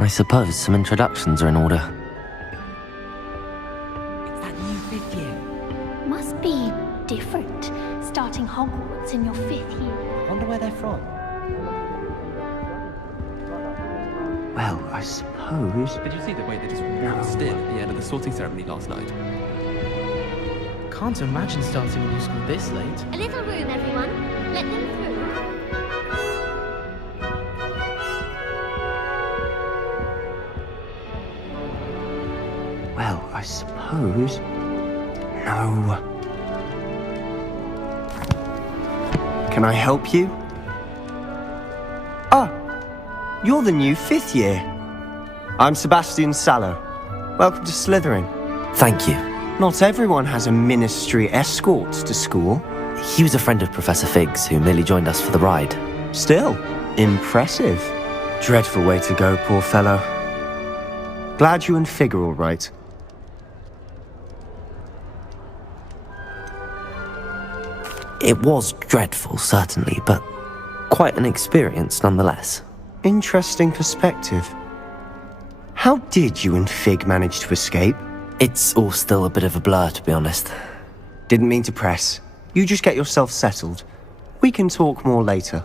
I suppose some introductions are in order. It's that new 5th year. Must be different, starting Hogwarts in your 5th year. Wonder where they're from. Well, I suppose... Did you see the way they just walked still at the end of the sorting ceremony last night? Can't imagine starting a new school this late. A little room, everyone. Let them through. Well, I suppose... No. Can I help you? Ah, you're the new 5th year. I'm Sebastian Sallow. Welcome to Slytherin. Thank you. Not everyone has a ministry escort to school. He was a friend of Professor Fig's who merely joined us for the ride. Still, impressive. Dreadful way to go, poor fellow. Glad you and Fig are all right. It was dreadful, certainly, but quite an experience nonetheless. Interesting perspective. How did you and Fig manage to escape? It's all still a bit of a blur, to be honest. Didn't mean to press. You just get yourself settled. We can talk more later.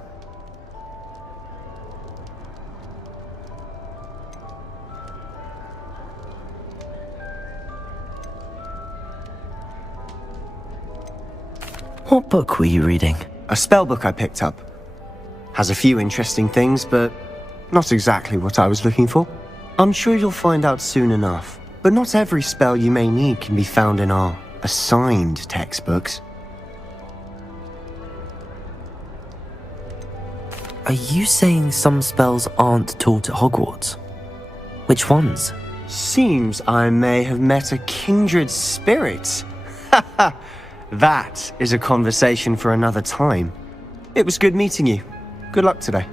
What book were you reading? A spell book I picked up. Has a few interesting things, but not exactly what I was looking for. I'm sure you'll find out soon enough. But not every spell you may need can be found in our assigned textbooks. Are you saying some spells aren't taught at Hogwarts? Which ones? Seems I may have met a kindred spirit. That is a conversation for another time. It was good meeting you. Good luck today.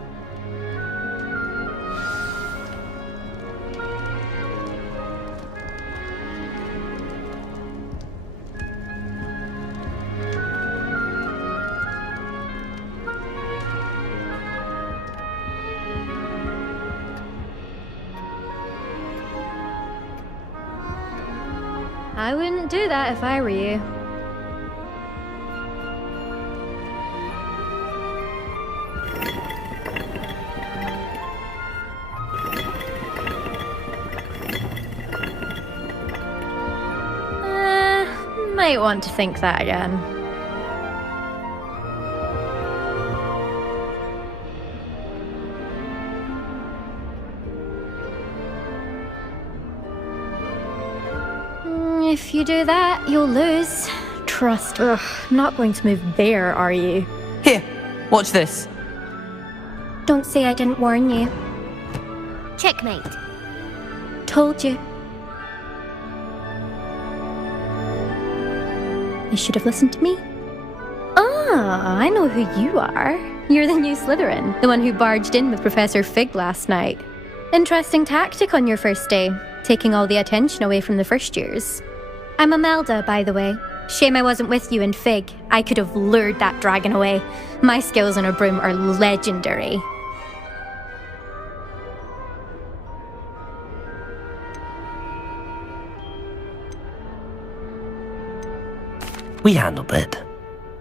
I wouldn't do that if I were you. Might want to think that again. If you do that, you'll lose. Trust. Ugh, not going to move there, are you? Here, watch this. Don't say I didn't warn you. Checkmate. Told you. You should have listened to me. Ah, I know who you are. You're the new Slytherin, the one who barged in with Professor Fig last night. Interesting tactic on your first day, taking all the attention away from the first years. I'm Imelda, by the way. Shame I wasn't with you and Fig. I could have lured that dragon away. My skills on a broom are legendary. We handled it.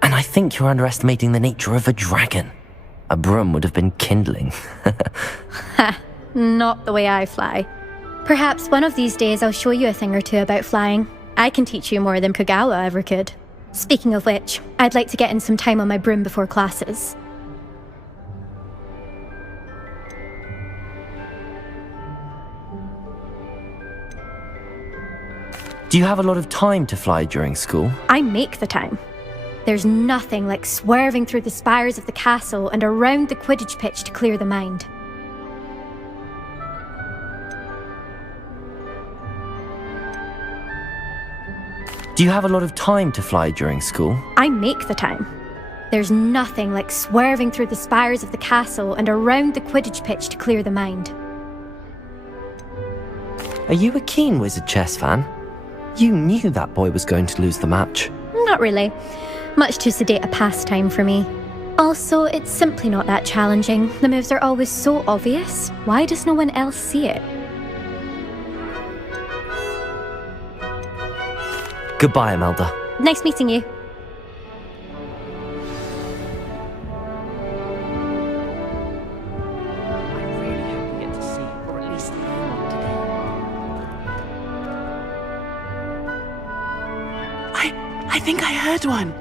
And I think you're underestimating the nature of a dragon. A broom would have been kindling. Ha, not the way I fly. Perhaps one of these days I'll show you a thing or two about flying. I can teach you more than Kagawa ever could. Speaking of which, I'd like to get in some time on my broom before classes. Do you have a lot of time to fly during school? I make the time. There's nothing like swerving through the spires of the castle and around the Quidditch pitch to clear the mind. Do you have a lot of time to fly during school? I make the time. There's nothing like swerving through the spires of the castle and around the Quidditch pitch to clear the mind. Are you a keen Wizard chess fan? You knew that boy was going to lose the match. Not really. Much too sedate a pastime for me. Also, it's simply not that challenging. The moves are always so obvious. Why does no one else see it? Goodbye, Imelda. Nice meeting you. I really hope we get to see, or at least hear one today. I think I heard one.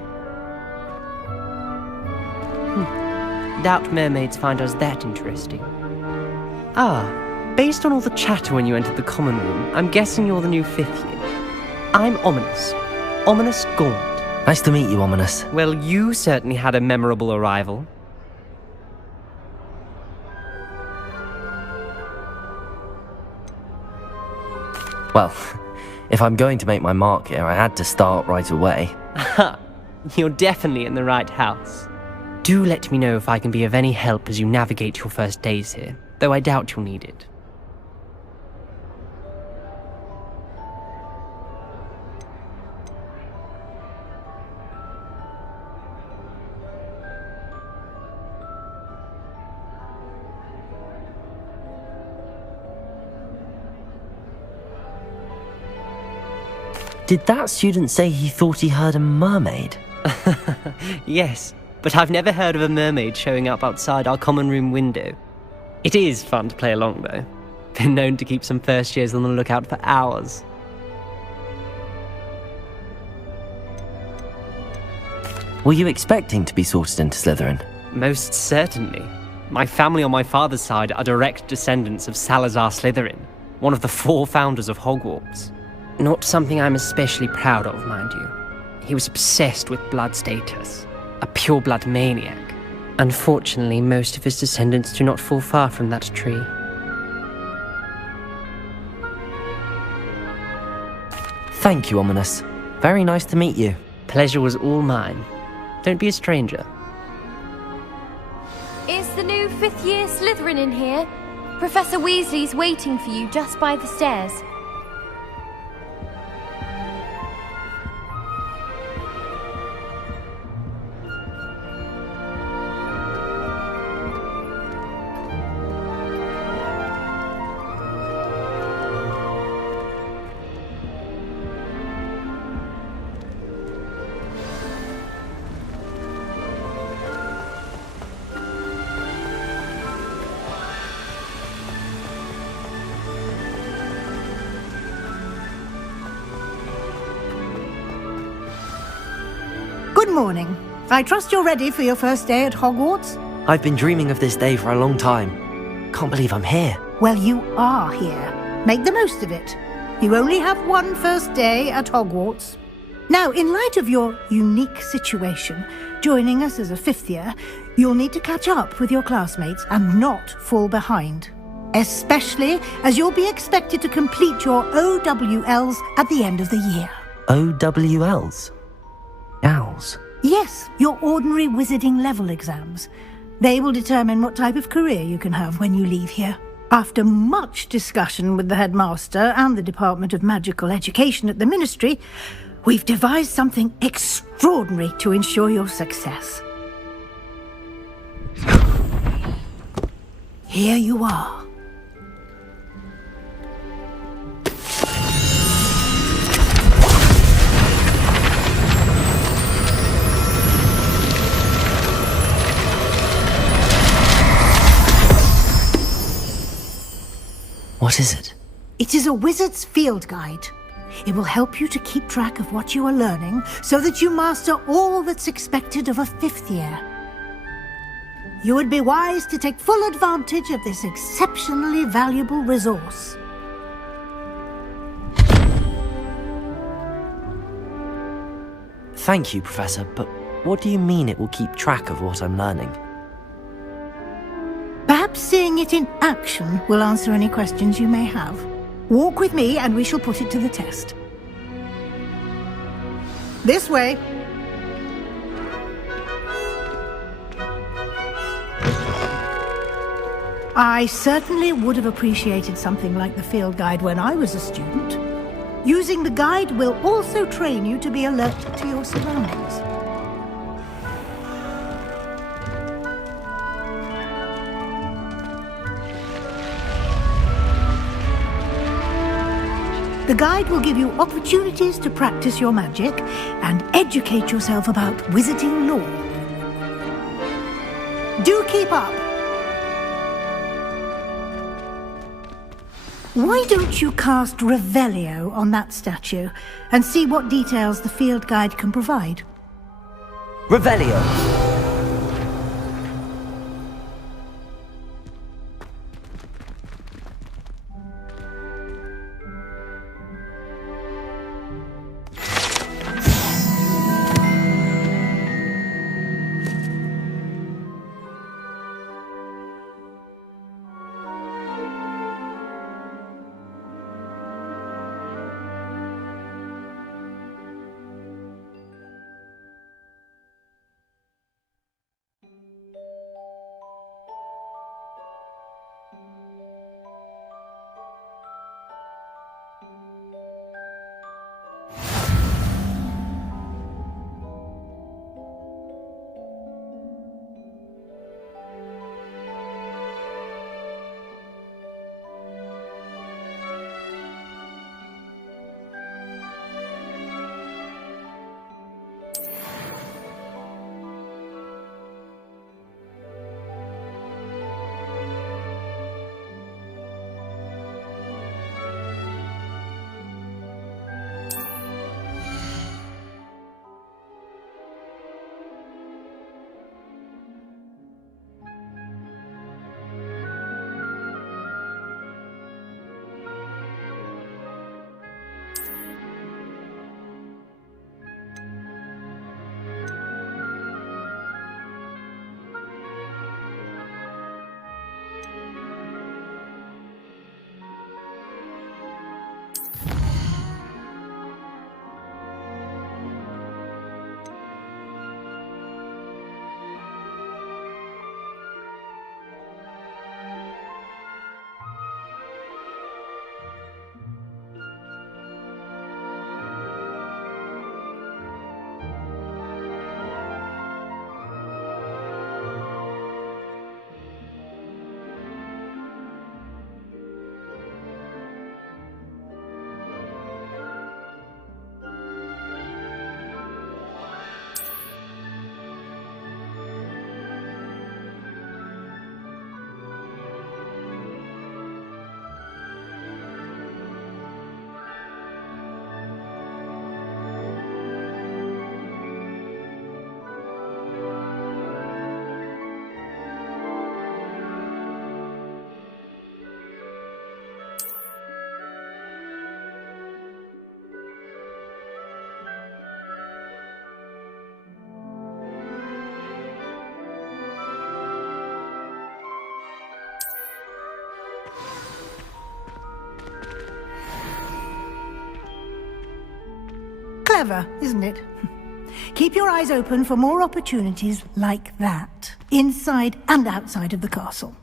Doubt mermaids find us that interesting. Ah, based on all the chatter when you entered the common room, I'm guessing you're the new 5th year. I'm Ominous. Ominous Gaunt. Nice to meet you, Ominous. Well, you certainly had a memorable arrival. Well, if I'm going to make my mark here, I had to start right away. Ha! You're definitely in the right house. Do let me know if I can be of any help as you navigate your first days here, though I doubt you'll need it. Did that student say he thought he heard a mermaid? Yes, but I've never heard of a mermaid showing up outside our common room window. It is fun to play along, though. Been known to keep some first years on the lookout for hours. Were you expecting to be sorted into Slytherin? Most certainly. My family on my father's side are direct descendants of Salazar Slytherin, one of the 4 founders of Hogwarts. Not something I'm especially proud of, mind you. He was obsessed with blood status, a pure-blood maniac. Unfortunately, most of his descendants do not fall far from that tree. Thank you, Ominous. Very nice to meet you. Pleasure was all mine. Don't be a stranger. Is the new 5th year Slytherin in here? Professor Weasley's waiting for you just by the stairs. Good morning. I trust you're ready for your first day at Hogwarts? I've been dreaming of this day for a long time. Can't believe I'm here. Well, you are here. Make the most of it. You only have one first day at Hogwarts. Now, in light of your unique situation, joining us as a 5th year, you'll need to catch up with your classmates and not fall behind. Especially as you'll be expected to complete your OWLs at the end of the year. OWLs? Owls? Yes, your ordinary wizarding level exams. They will determine what type of career you can have when you leave here. After much discussion with the headmaster and the Department of Magical Education at the Ministry, we've devised something extraordinary to ensure your success. Here you are. What is it? It is a wizard's field guide. It will help you to keep track of what you are learning so that you master all that's expected of a 5th year. You would be wise to take full advantage of this exceptionally valuable resource. Thank you, Professor, but what do you mean it will keep track of what I'm learning? Perhaps seeing it in action will answer any questions you may have. Walk with me and we shall put it to the test. This way. I certainly would have appreciated something like the field guide when I was a student. Using the guide will also train you to be alert to your surroundings. The guide will give you opportunities to practice your magic and educate yourself about wizarding lore. Do keep up! Why don't you cast Revelio on that statue and see what details the field guide can provide? Revelio! Clever, isn't it? Keep your eyes open for more opportunities like that, inside and outside of the castle.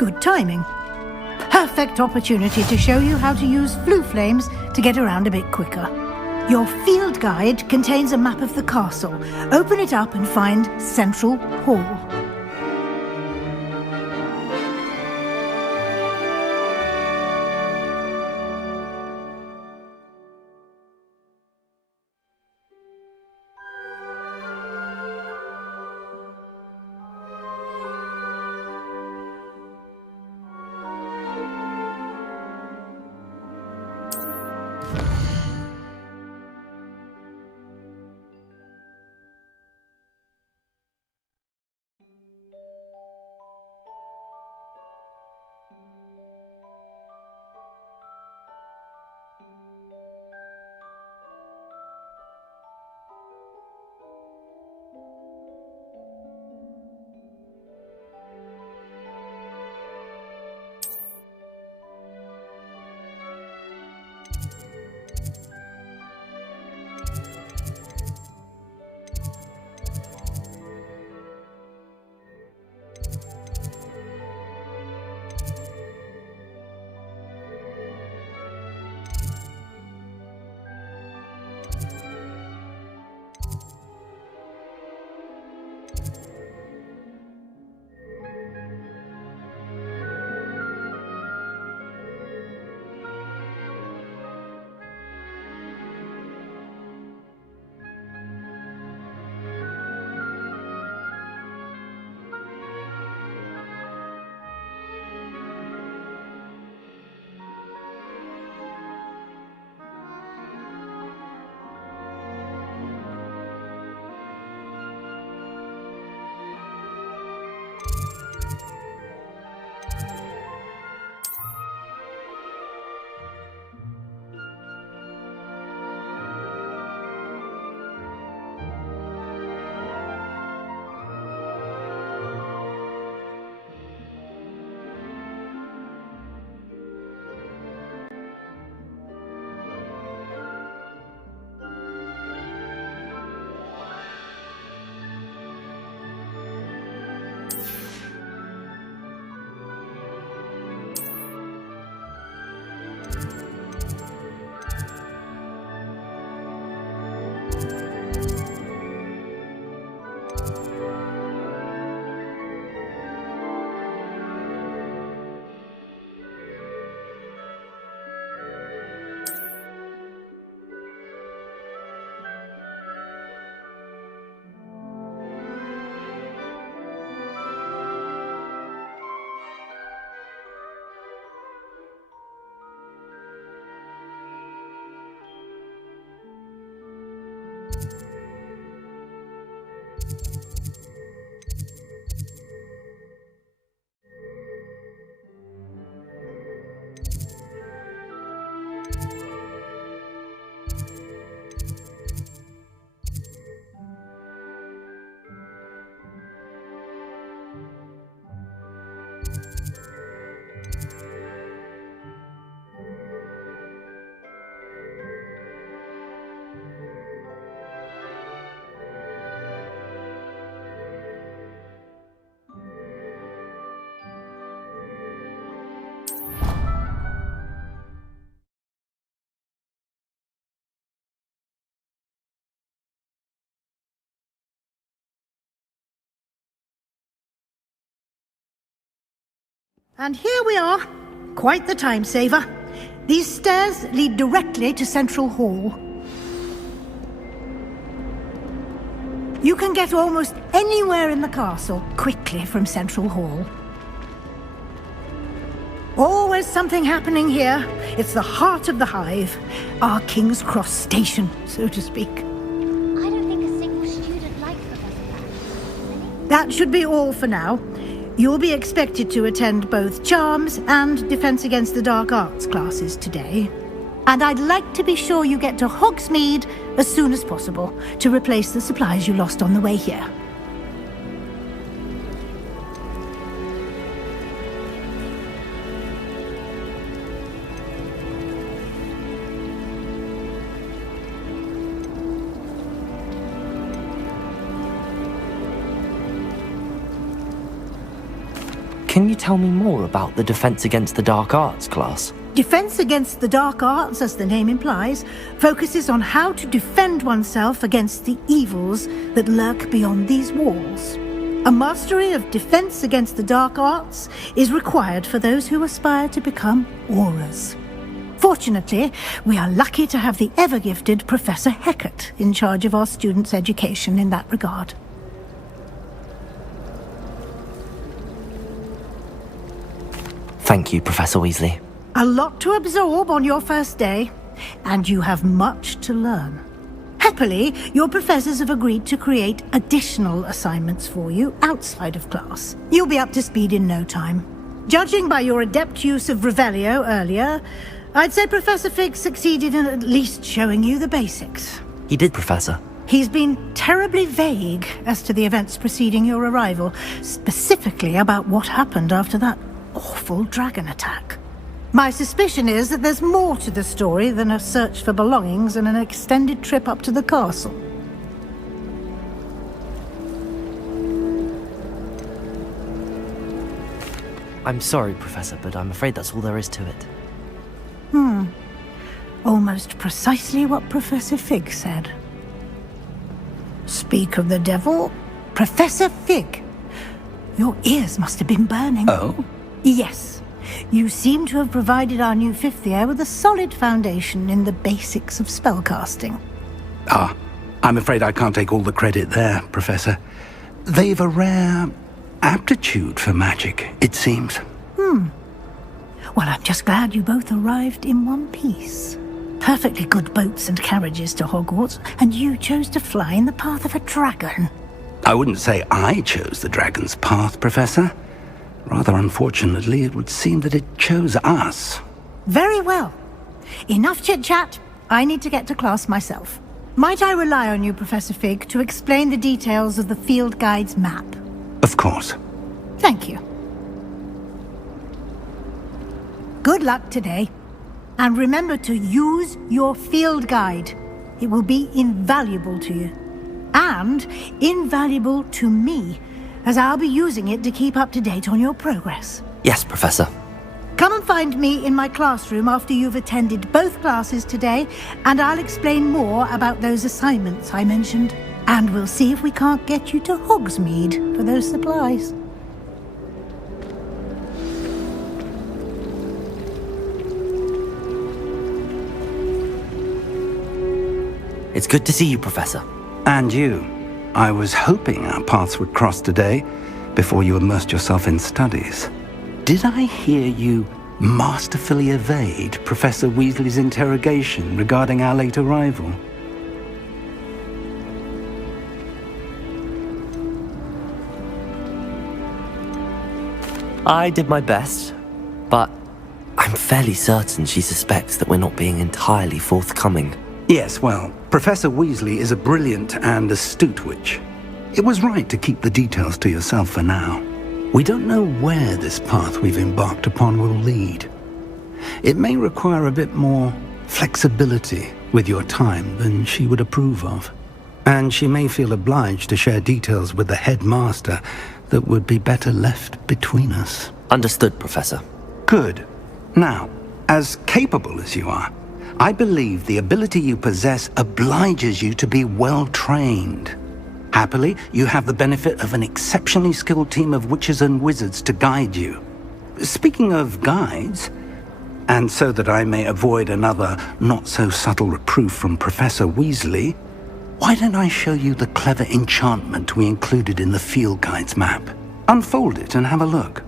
Good timing. Perfect opportunity to show you how to use flue flames to get around a bit quicker. Your field guide contains a map of the castle. Open it up and find Central Hall. And here we are. Quite the time saver. These stairs lead directly to Central Hall. You can get almost anywhere in the castle quickly from Central Hall. Always something happening here. It's the heart of the hive. Our King's Cross station, so to speak. I don't think a single student likes Professor Patch. That should be all for now. You'll be expected to attend both Charms and Defense Against the Dark Arts classes today. And I'd like to be sure you get to Hogsmeade as soon as possible to replace the supplies you lost on the way here. Can you tell me more about the Defense Against the Dark Arts class? Defense Against the Dark Arts, as the name implies, focuses on how to defend oneself against the evils that lurk beyond these walls. A mastery of Defense Against the Dark Arts is required for those who aspire to become Aurors. Fortunately, we are lucky to have the ever-gifted Professor Hecat in charge of our students' education in that regard. Thank you, Professor Weasley. A lot to absorb on your first day, and you have much to learn. Happily, your professors have agreed to create additional assignments for you outside of class. You'll be up to speed in no time. Judging by your adept use of Revelio earlier, I'd say Professor Fig succeeded in at least showing you the basics. He did, Professor. He's been terribly vague as to the events preceding your arrival, specifically about what happened after that awful dragon attack. My suspicion is that there's more to the story than a search for belongings and an extended trip up to the castle. I'm sorry, Professor, but I'm afraid that's all there is to it. Almost precisely what Professor Fig said. Speak of the devil, Professor Fig. Your ears must have been burning. Oh? Yes. You seem to have provided our new fifth year with a solid foundation in the basics of spellcasting. Ah, I'm afraid I can't take all the credit there, Professor. They've a rare aptitude for magic, it seems. Well, I'm just glad you both arrived in one piece. Perfectly good boats and carriages to Hogwarts, and you chose to fly in the path of a dragon. I wouldn't say I chose the dragon's path, Professor. Rather unfortunately, it would seem that it chose us. Very well. Enough chit-chat. I need to get to class myself. Might I rely on you, Professor Fig, to explain the details of the field guide's map? Of course. Thank you. Good luck today. And remember to use your field guide. It will be invaluable to you. And invaluable to me, as I'll be using it to keep up to date on your progress. Yes, Professor. Come and find me in my classroom after you've attended both classes today, and I'll explain more about those assignments I mentioned. And we'll see if we can't get you to Hogsmeade for those supplies. It's good to see you, Professor. And you. I was hoping our paths would cross today, before you immersed yourself in studies. Did I hear you masterfully evade Professor Weasley's interrogation regarding our late arrival? I did my best, but I'm fairly certain she suspects that we're not being entirely forthcoming. Yes, well, Professor Weasley is a brilliant and astute witch. It was right to keep the details to yourself for now. We don't know where this path we've embarked upon will lead. It may require a bit more flexibility with your time than she would approve of. And she may feel obliged to share details with the headmaster that would be better left between us. Understood, Professor. Good. Now, as capable as you are, I believe the ability you possess obliges you to be well-trained. Happily, you have the benefit of an exceptionally skilled team of witches and wizards to guide you. Speaking of guides, and so that I may avoid another not-so-subtle reproof from Professor Weasley, why don't I show you the clever enchantment we included in the field guide's map? Unfold it and have a look.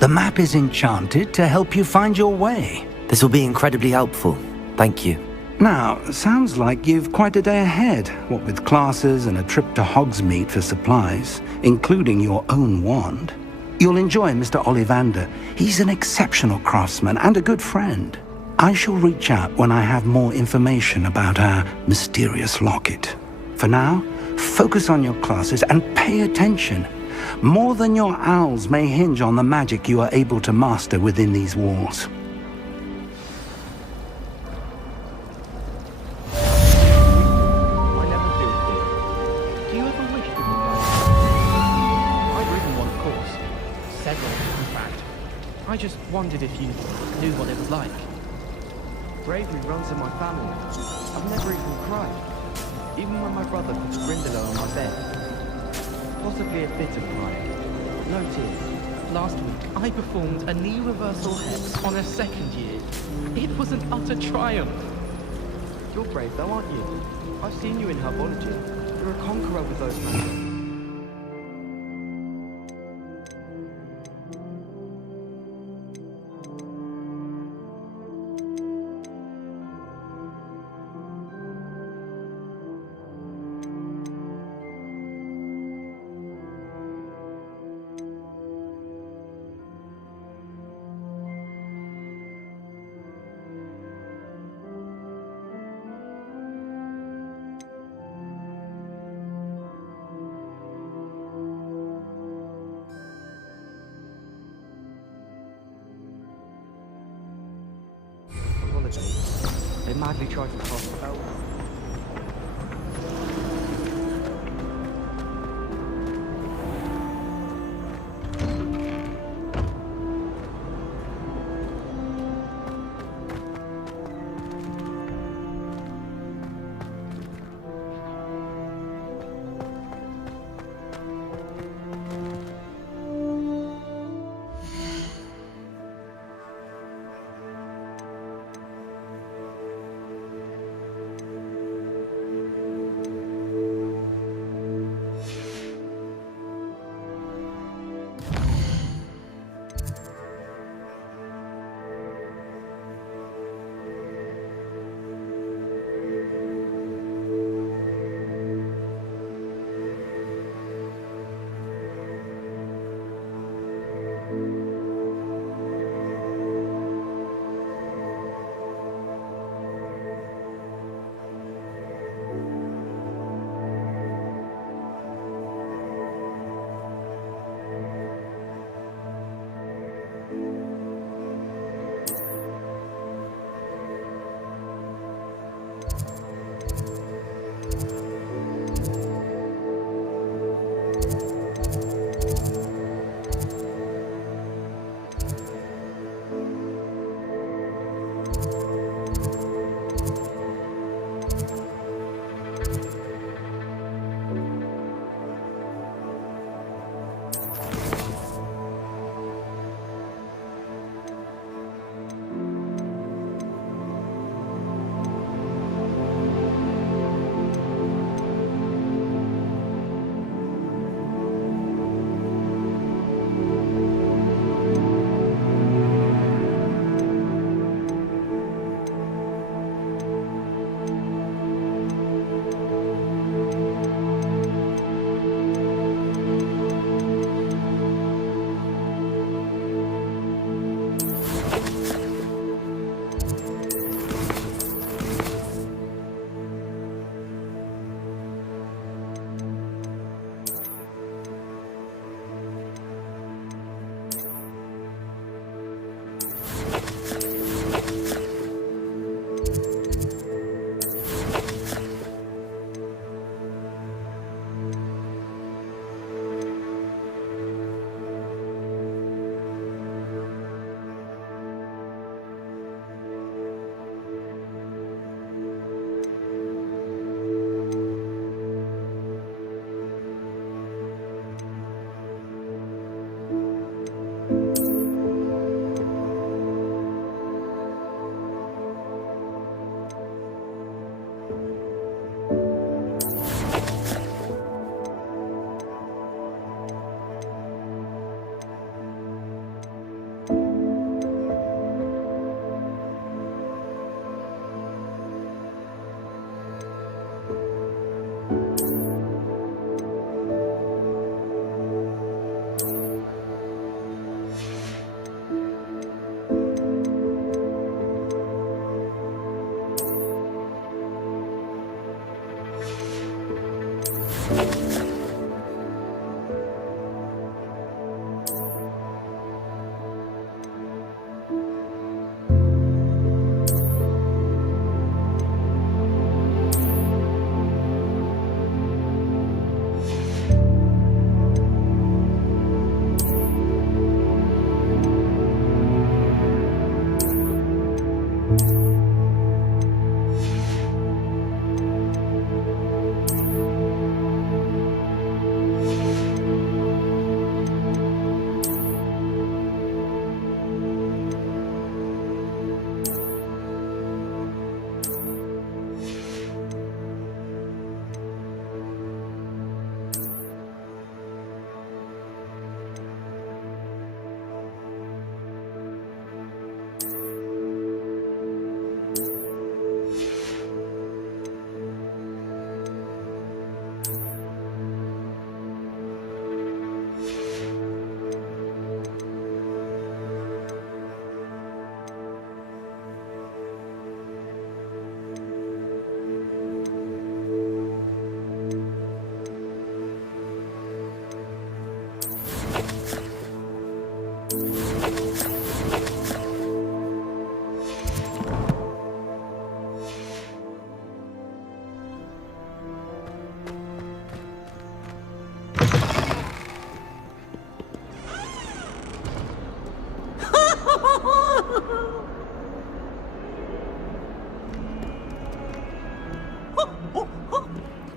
The map is enchanted to help you find your way. This will be incredibly helpful. Thank you. Now, sounds like you've quite a day ahead, what with classes and a trip to Hogsmeade for supplies, including your own wand. You'll enjoy Mr. Ollivander. He's an exceptional craftsman and a good friend. I shall reach out when I have more information about our mysterious locket. For now, focus on your classes and pay attention. More than your owls may hinge on the magic you are able to master within these walls. I never feel fear. Do you ever wish to be like? I've ridden one, of course. Several, in fact. I just wondered if you knew what it was like. Bravery runs in my family. I've never even cried. Even when my brother puts Grindylow on my bed. Possibly a bit of crying. No tears. Last week, I performed a knee reversal hex on a second year. It was an utter triumph. You're brave though, aren't you? I've seen you in herbology. You're a conqueror with those magic. They madly tried to cast spell.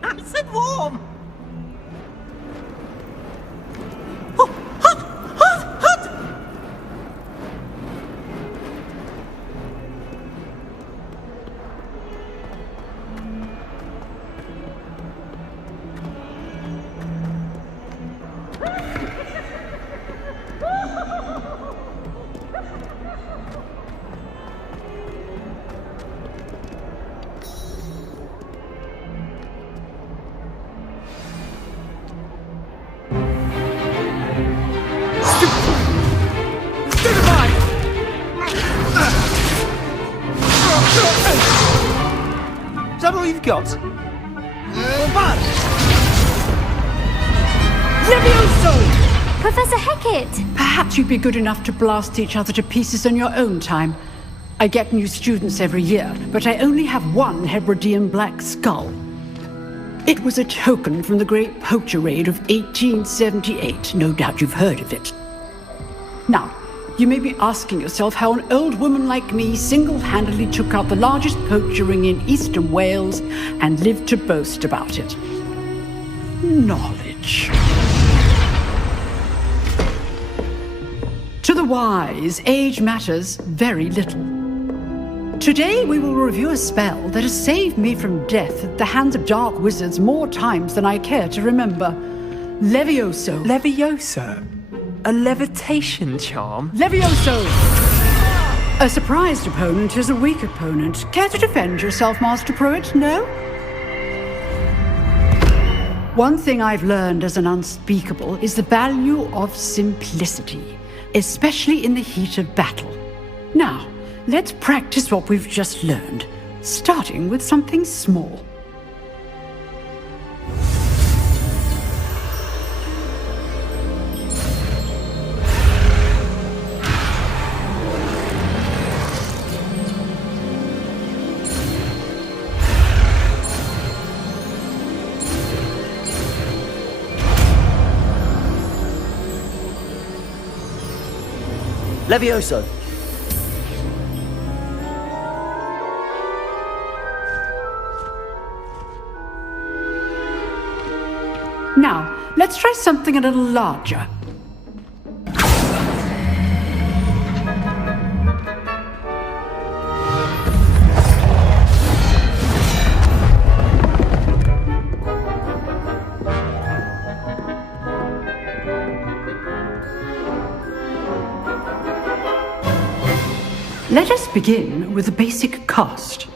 Nice and warm! Is that all you've got? Levioso! Professor Hecat! Perhaps you'd be good enough to blast each other to pieces on your own time. I get new students every year, but I only have one Hebridean black skull. It was a token from the Great Poacher Raid of 1878. No doubt you've heard of it. Now, you may be asking yourself how an old woman like me single-handedly took out the largest poacher ring in eastern Wales and lived to boast about it. Knowledge. To the wise, age matters very little. Today we will review a spell that has saved me from death at the hands of dark wizards more times than I care to remember. Levioso. Levioso? A levitation charm? Levioso! A surprised opponent is a weak opponent. Care to defend yourself, Master Pruitt? No? One thing I've learned as an unspeakable is the value of simplicity, especially in the heat of battle. Now, let's practice what we've just learned, starting with something small. Levioso! Now, let's try something a little larger. Let us begin with the basic cast.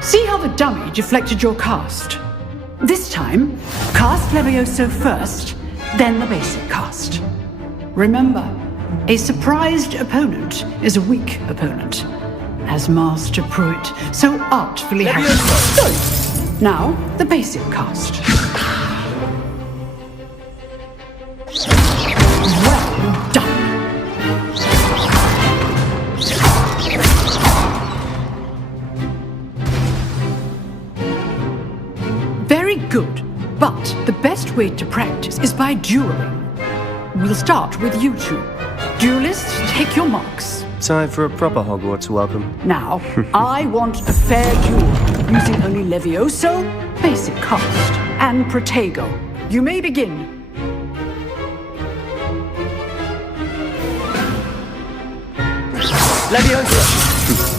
See how the dummy deflected your cast? This time, cast Levioso first, then the basic cast. Remember, A surprised opponent is a weak opponent, as Master Pruitt so artfully has. Now, the basic cast. Well done. Very good, but the best way to practice is by dueling. We'll start with you two. Duelists, take your marks. Time for a proper Hogwarts welcome. Now, I want a fair duel, using only Levioso, basic cast, and Protego. You may begin. Leviosa!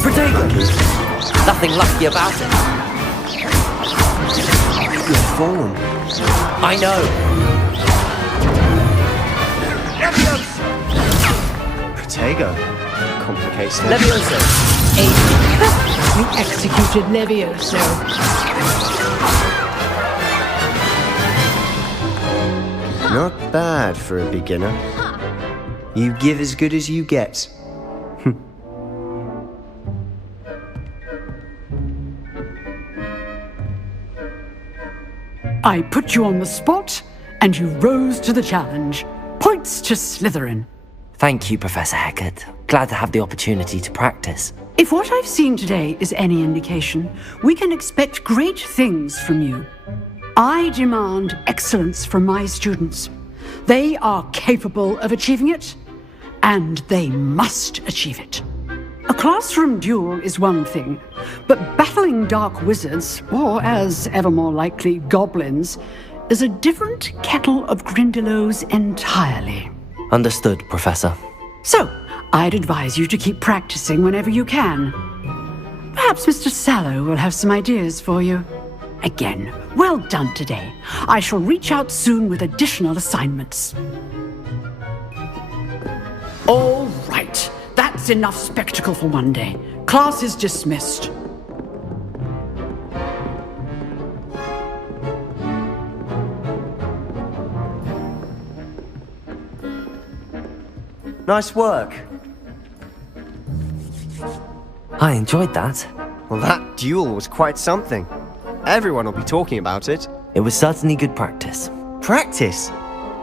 Protego! Nothing lucky about it. Good form. I know. Protego. Complicates things. Leviosa! We executed Levioso. Not bad for a beginner. You give as good as you get. I put you on the spot, and you rose to the challenge. Points to Slytherin. Thank you, Professor Hecat. Glad to have the opportunity to practice. If what I've seen today is any indication, we can expect great things from you. I demand excellence from my students. They are capable of achieving it, and they must achieve it. A classroom duel is one thing, but battling dark wizards, or as ever more likely, goblins, is a different kettle of Grindylows entirely. Understood, Professor. So, I'd advise you to keep practicing whenever you can. Perhaps Mr. Sallow will have some ideas for you. Again, well done today. I shall reach out soon with additional assignments. All right. That's enough spectacle for one day. Class is dismissed. Nice work. I enjoyed that. Well, that duel was quite something. Everyone will be talking about it. It was certainly good practice. Practice?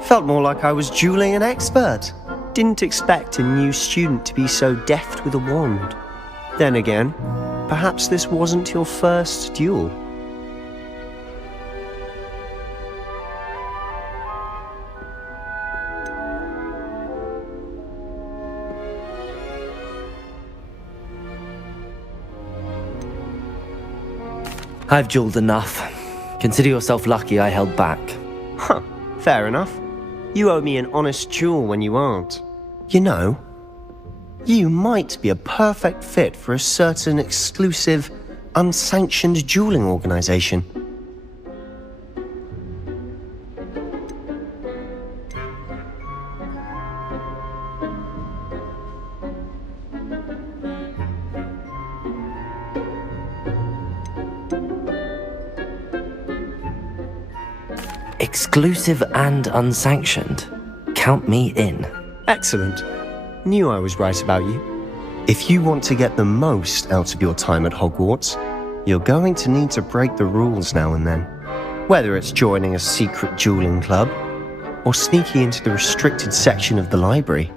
Felt more like I was dueling an expert. Didn't expect a new student to be so deft with a wand. Then again, perhaps this wasn't your first duel. I've dueled enough. Consider yourself lucky I held back. Huh, fair enough. You owe me an honest duel when you aren't. You know, you might be a perfect fit for a certain exclusive, unsanctioned dueling organization. Exclusive and unsanctioned. Count me in. Excellent. Knew I was right about you. If you want to get the most out of your time at Hogwarts, you're going to need to break the rules now and then. Whether it's joining a secret dueling club, or sneaking into the restricted section of the library,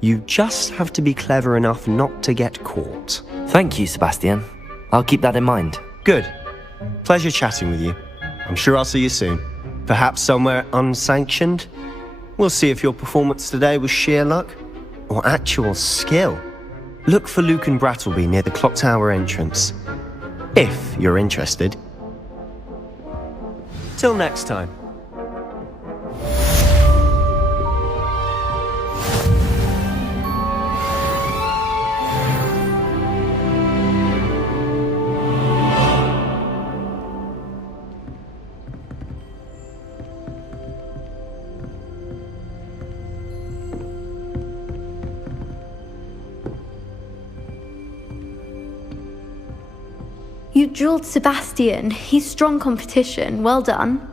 you just have to be clever enough not to get caught. Thank you, Sebastian. I'll keep that in mind. Good. Pleasure chatting with you. I'm sure I'll see you soon. Perhaps somewhere unsanctioned? We'll see if your performance today was sheer luck or actual skill. Look for Luke and Brattleby near the clock tower entrance, if you're interested. Till next time. You dueled Sebastian. He's strong competition. Well done.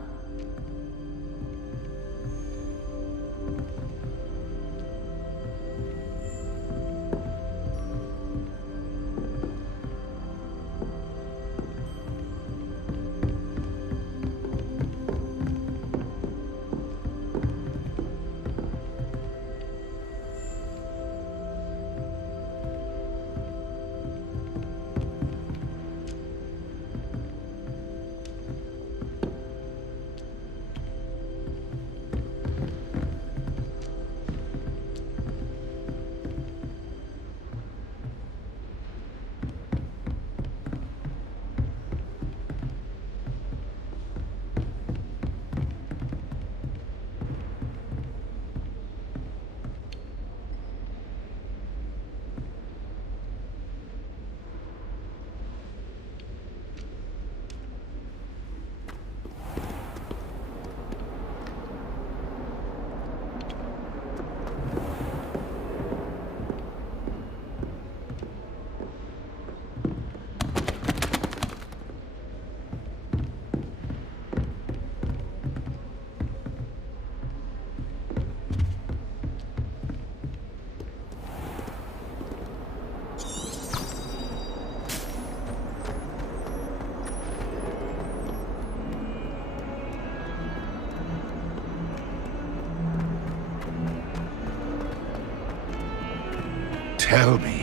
tell me.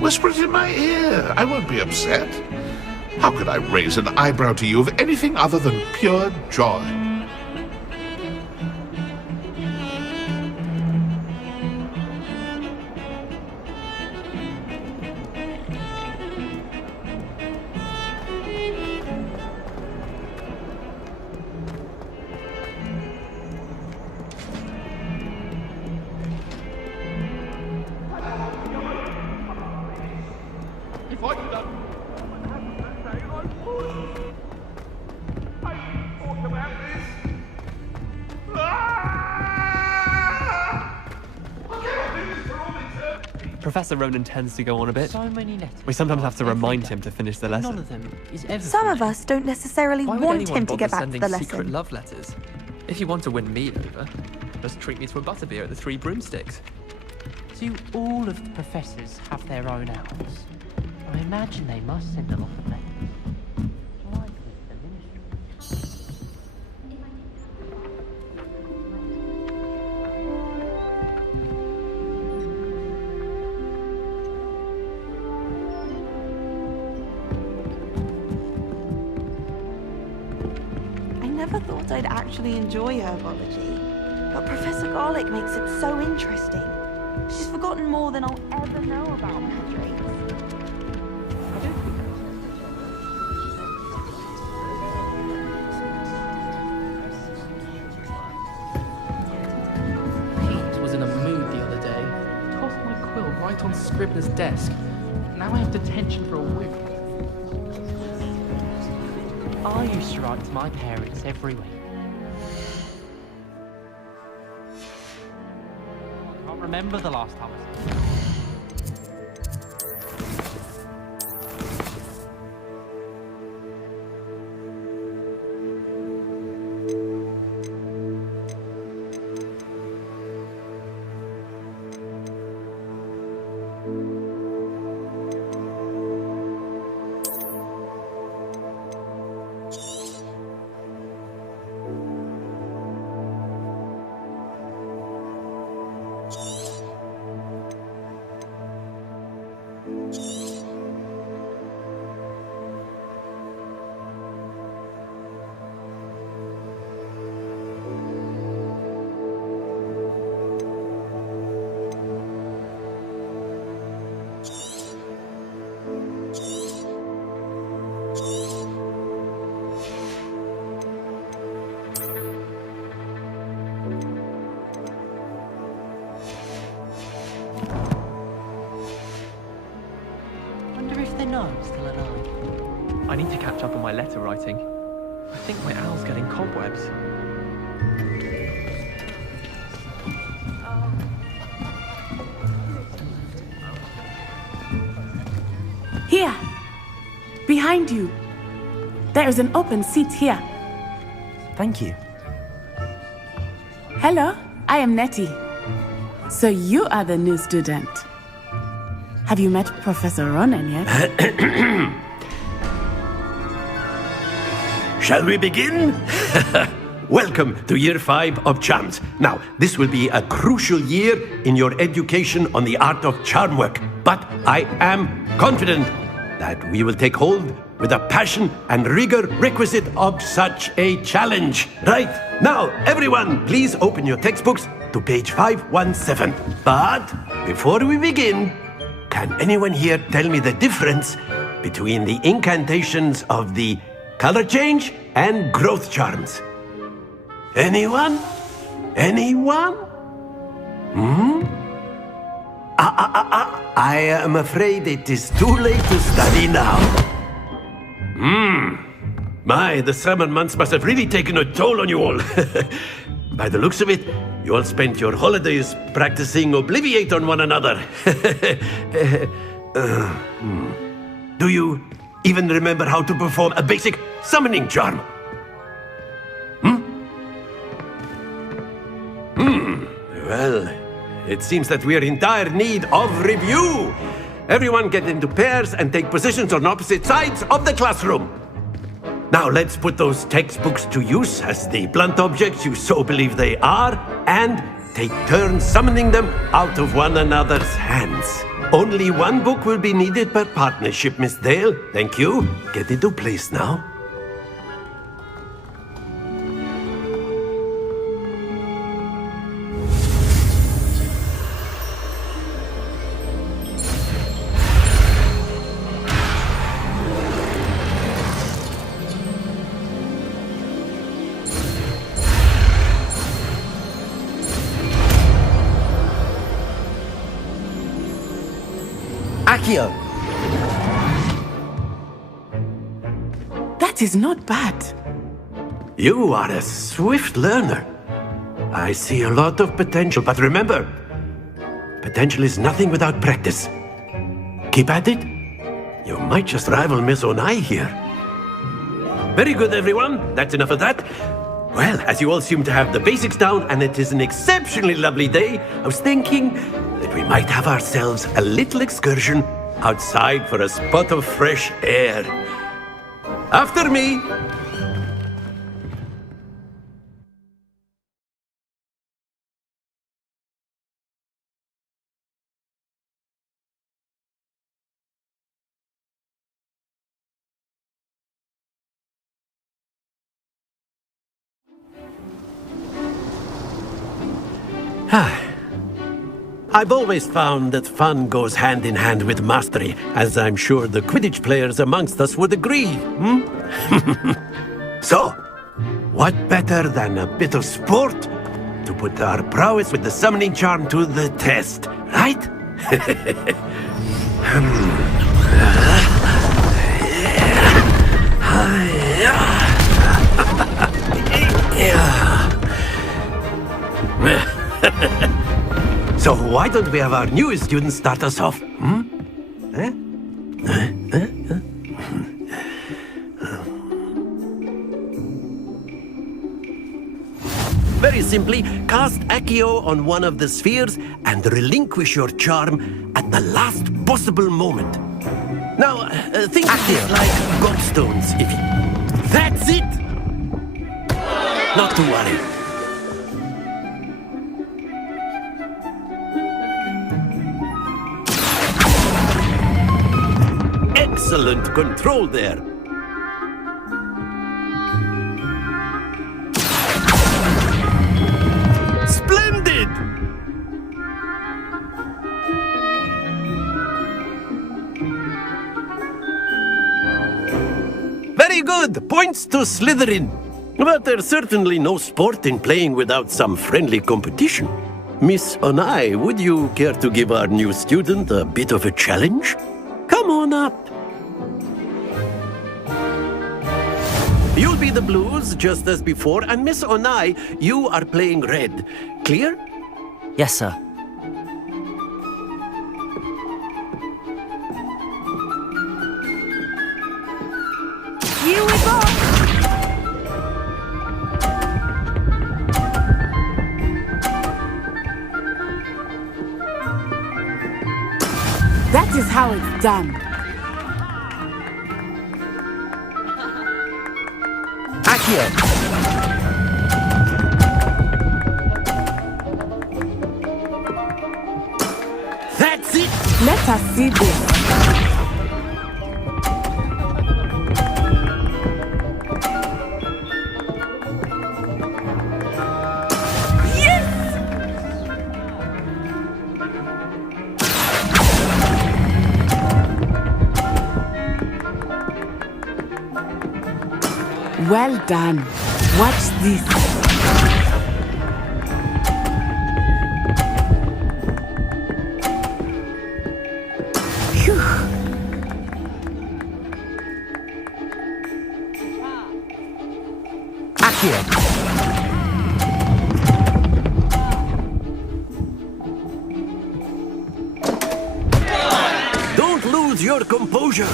Whisper it in my ear. I won't be upset. How could I raise an eyebrow to you of anything other than pure joy? Professor Ronan tends to go on a bit. So many letters. We sometimes have to remind him to finish the lesson. None of them is ever Some of finished. us don't necessarily Why would want anyone him to bother get back to sending the secret lesson. love letters? If you want to win me over, just treat me to a butterbeer at the Three Broomsticks. Do all of the professors have their own owls? I imagine they must send a lot of letters. Like with the ministry. I never thought I'd actually enjoy herbology, but Professor Garlick makes it so interesting. She's forgotten more than I'll ever know about mandrakes. Pete was in a mood the other day. Tossed my quill right on Scribner's desk. Now I have detention for a week. I used to write to my parents every week. I can't remember the last time I saw them. No, I'm still alive. I need to catch up on my letter writing. I think my owl's getting cobwebs. Here! Behind you! There is an open seat here. Thank you. Hello, I am Nettie. So you are the new student. Have you met Professor Ronan yet? Shall we begin? Welcome to Year 5 of Charms. Now, this will be a crucial year in your education on the art of charm work, but I am confident that we will take hold with the passion and rigor requisite of such a challenge. Right, now, everyone, please open your textbooks to page 517. But before we begin, can anyone here tell me the difference between the incantations of the color change and growth charms? Anyone? Anyone? I am afraid it is too late to study now. My, the summer months must have really taken a toll on you all. By the looks of it, you all spent your holidays practicing Obliviate on one another. Do you even remember how to perform a basic summoning charm? Well, it seems that we are in dire need of review. Everyone get into pairs and take positions on opposite sides of the classroom. Now let's put those textbooks to use as the blunt objects you so believe they are, and take turns summoning them out of one another's hands. Only one book will be needed per partnership, Miss Dale. Thank you. Get into place now. Accio! That is not bad. You are a swift learner. I see a lot of potential, but remember, potential is nothing without practice. Keep at it. You might just rival Miss Onai here. Very good, everyone. That's enough of that. Well, as you all seem to have the basics down, and it is an exceptionally lovely day, I was thinking that we might have ourselves a little excursion outside for a spot of fresh air. After me! I've always found that fun goes hand in hand with mastery, as I'm sure the Quidditch players amongst us would agree, So, what better than a bit of sport to put our prowess with the summoning charm to the test, right? So why don't we have our newest student start us off? Very simply, cast Accio on one of the spheres and relinquish your charm at the last possible moment. Now, think of it like gobstones, if you... That's it! Not to worry. Excellent control there. Splendid! Very good. Points to Slytherin. But there's certainly no sport in playing without some friendly competition. Miss Onai, would you care to give our new student a bit of a challenge? Come on up. You'll be the blues, just as before, and Miss Onai, you are playing red. Clear? Yes, sir. Here we go! That is how it's done. Accio! That's it! Let us see this. Well done. Watch this. Phew. Accio! Don't lose your composure.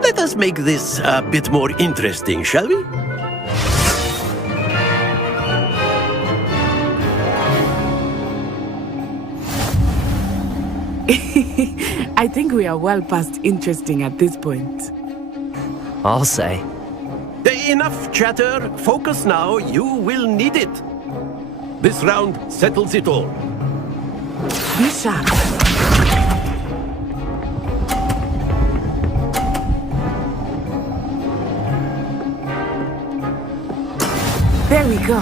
Let us make this a bit more interesting, shall we? I think we are well past interesting at this point. I'll say. Enough chatter. Focus now. You will need it. This round settles it all. Be sharp. There we go.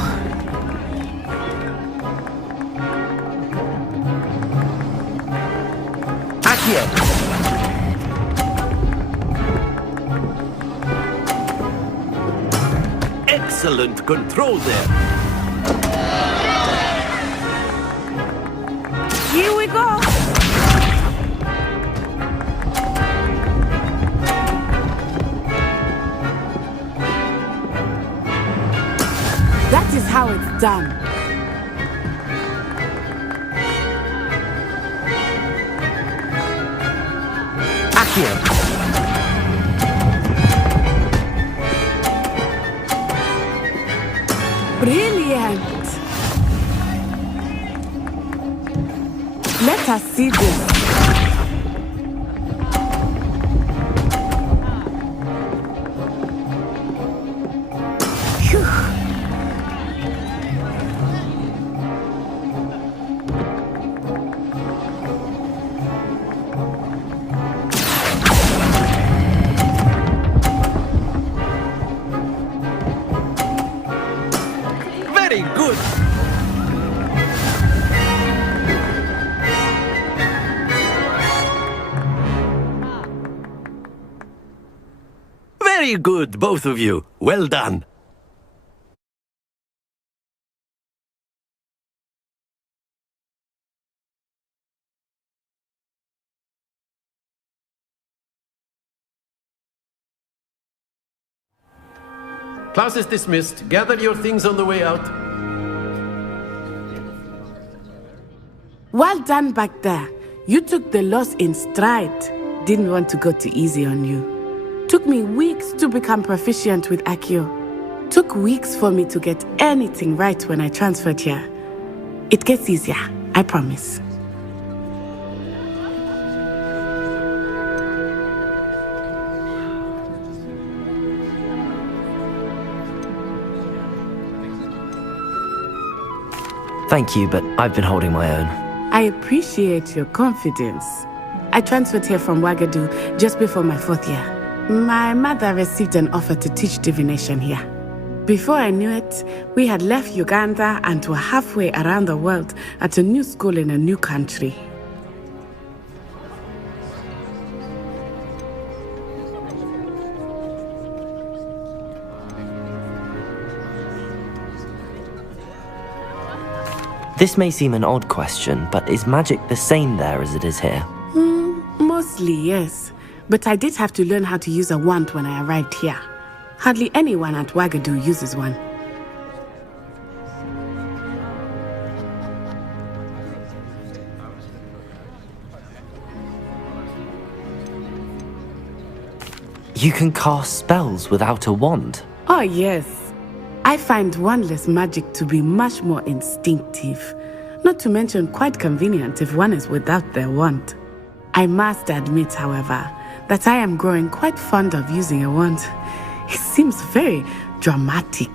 Accio. Excellent control there. Here we go. That is how it's done. Accio. Brilliant. Let us see this. Phew. Very good. Very good, both of you. Well done. Class is dismissed. Gather your things on the way out. Well done back there. You took the loss in stride. Didn't want to go too easy on you. Took me weeks to become proficient with Accio. Took weeks for me to get anything right when I transferred here. It gets easier, I promise. Thank you, but I've been holding my own. I appreciate your confidence. I transferred here from Ouagadougou just before my 4th year. My mother received an offer to teach divination here. Before I knew it, we had left Uganda and were halfway around the world at a new school in a new country. This may seem an odd question, but is magic the same there as it is here? Mostly, yes. But I did have to learn how to use a wand when I arrived here. Hardly anyone at Ouagadougou uses one. You can cast spells without a wand? Oh, yes. I find wandless magic to be much more instinctive. Not to mention quite convenient if one is without their wand. I must admit, however, that I am growing quite fond of using a wand. It seems very dramatic.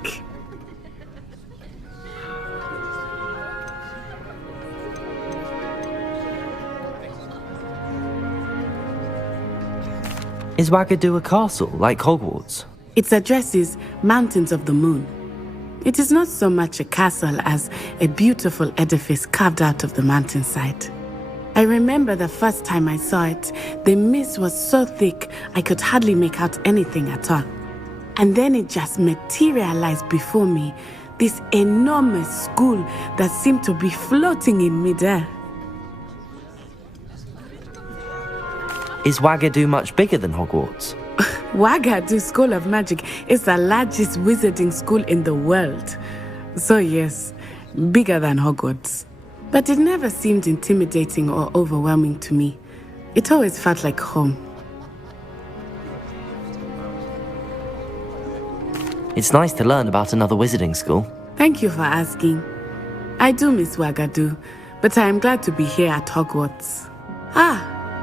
Is Ouagadougou a castle, like Hogwarts? Its address is Mountains of the Moon. It is not so much a castle as a beautiful edifice carved out of the mountainside. I remember the first time I saw it, the mist was so thick I could hardly make out anything at all. And then it just materialized before me, this enormous school that seemed to be floating in midair. Is Ouagadougou much bigger than Hogwarts? Ouagadougou School of Magic is the largest wizarding school in the world. So yes, bigger than Hogwarts. But it never seemed intimidating or overwhelming to me. It always felt like home. It's nice to learn about another wizarding school. Thank you for asking. I do miss Ouagadougou, but I am glad to be here at Hogwarts.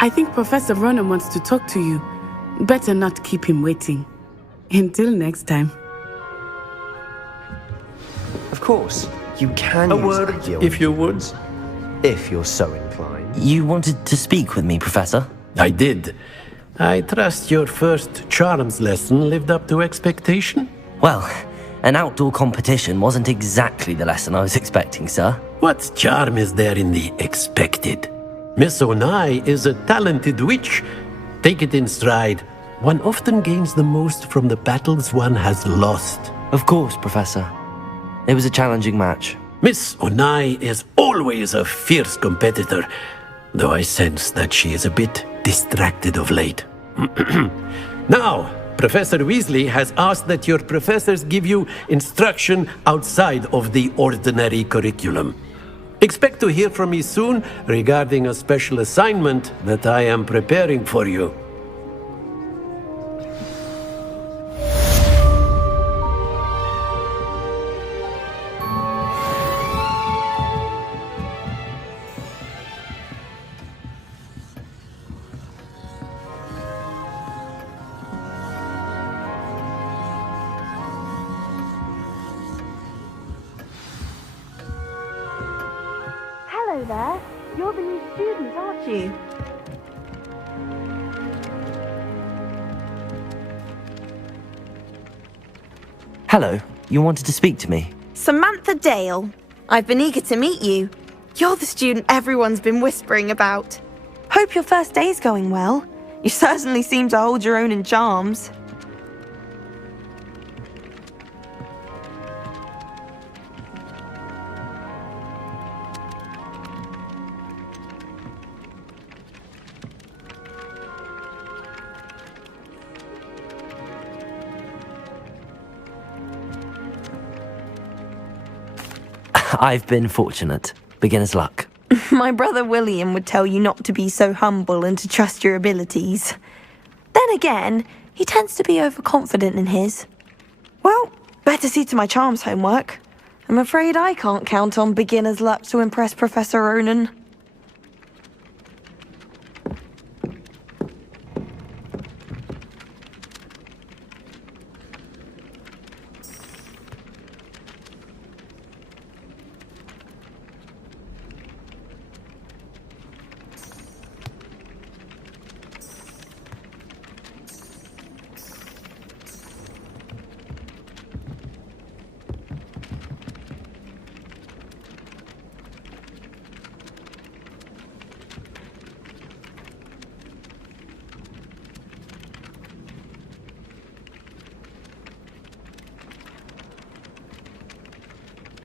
I think Professor Ronan wants to talk to you. Better not keep him waiting. Until next time. Of course, you can A use word, Accio if you would. if you're so inclined. You wanted to speak with me, Professor? I did. I trust your first charms lesson lived up to expectation? Well, an outdoor competition wasn't exactly the lesson I was expecting, sir. What charm is there in the expected? Miss Onai is a talented witch. Take it in stride. One often gains the most from the battles one has lost. Of course, Professor. It was a challenging match. Miss Onai is always a fierce competitor, though I sense that she is a bit distracted of late. Now, Professor Weasley has asked that your professors give you instruction outside of the ordinary curriculum. Expect to hear from me soon regarding a special assignment that I am preparing for you. Hello there. You're the new student, aren't you? Hello, you wanted to speak to me? Samantha Dale. I've been eager to meet you. You're the student everyone's been whispering about. Hope your first day's going well. You certainly seem to hold your own in charms. I've been fortunate. Beginner's luck. My brother William would tell you not to be so humble and to trust your abilities. Then again, he tends to be overconfident in his. Well, better see to my charms homework. I'm afraid I can't count on beginner's luck to impress Professor Ronan.